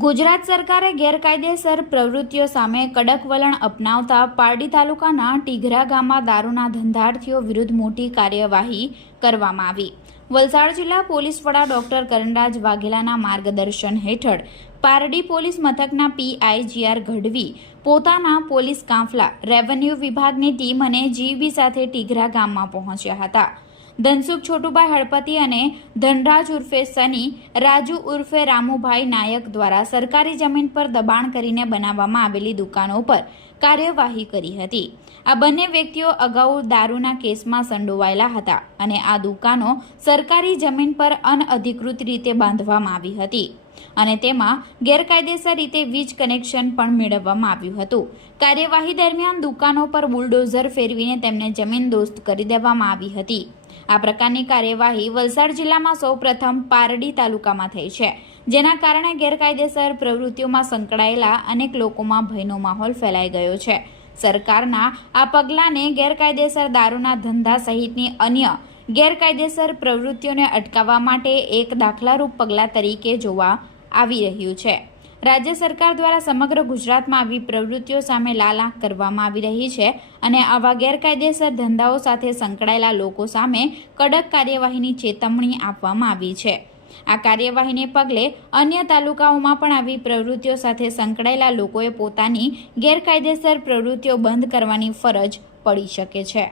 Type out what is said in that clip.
ગુજરાત સરકારે ગેરકાયદેસર પ્રવૃત્તિઓ સામે કડક વલણ અપનાવતા પારડી તાલુકાના ટીઘરા ગામમાં દારૂના ધંધાર્થીઓ વિરુદ્ધ મોટી કાર્યવાહી કરવામાં આવી. વલસાડ જિલ્લા પોલીસ વડા ડોક્ટર કરણરાજ વાઘેલાના માર્ગદર્શન હેઠળ પારડી પોલીસ મથકના પીઆઈ જીઆર ગઢવી, પોતાના પોલીસ કાફલા, રેવન્યુ વિભાગની ટીમ અને જીબી સાથે ટીઘરા ગામમાં પહોંચ્યા હતા. ધનસુખ છોટુભાઈ હળપતિ અને ધનરાજ ઉર્ફે સની, રાજુ ઉર્ફે રામુભાઈ નાયક દ્વારા સરકારી જમીન પર દબાણ કરીને બનાવવામાં આવેલી દુકાનો પર કાર્યવાહી કરી હતી. આ બંને વ્યક્તિઓ અગાઉ દારૂના કેસમાં સંડોવાયેલા હતા અને આ દુકાનો સરકારી જમીન પર અનઅધિકૃત રીતે બાંધવામાં આવી હતી અને તેમાં ગેરકાયદેસર રીતે વીજ કનેક્શન પણ મેળવવામાં આવ્યું હતું. કાર્યવાહી દરમિયાન દુકાનો પર બુલડોઝર ફેરવીને તેમને જમીન દોસ્ત કરી દેવામાં આવી હતી. આ પ્રકારની કાર્યવાહી વલસાડ જિલ્લામાં સૌપ્રથમ પારડી તાલુકામાં થઈ છે, જેના કારણે ગેરકાયદેસર પ્રવૃત્તિઓમાં સંકળાયેલા અનેક લોકોમાં ભયનો માહોલ ફેલાઈ ગયો છે. સરકારના આ પગલાંને ગેરકાયદેસર દારૂના ધંધા સહિતની અન્ય ગેરકાયદેસર પ્રવૃત્તિઓને અટકાવવા માટે એક દાખલારૂપ પગલાં તરીકે જોવા આવી રહ્યું છે. રાજ્ય સરકાર દ્વારા સમગ્ર ગુજરાતમાં આવી પ્રવૃત્તિઓ સામે લાલાંક કરવામાં આવી રહી છે અને આવા ગેરકાયદેસર ધંધાઓ સાથે સંકળાયેલા લોકો સામે કડક કાર્યવાહીની ચેતવણી આપવામાં આવી છે. આ કાર્યવાહીને પગલે અન્ય તાલુકાઓમાં પણ આવી પ્રવૃત્તિઓ સાથે સંકળાયેલા લોકોએ પોતાની ગેરકાયદેસર પ્રવૃત્તિઓ બંધ કરવાની ફરજ પડી શકે છે.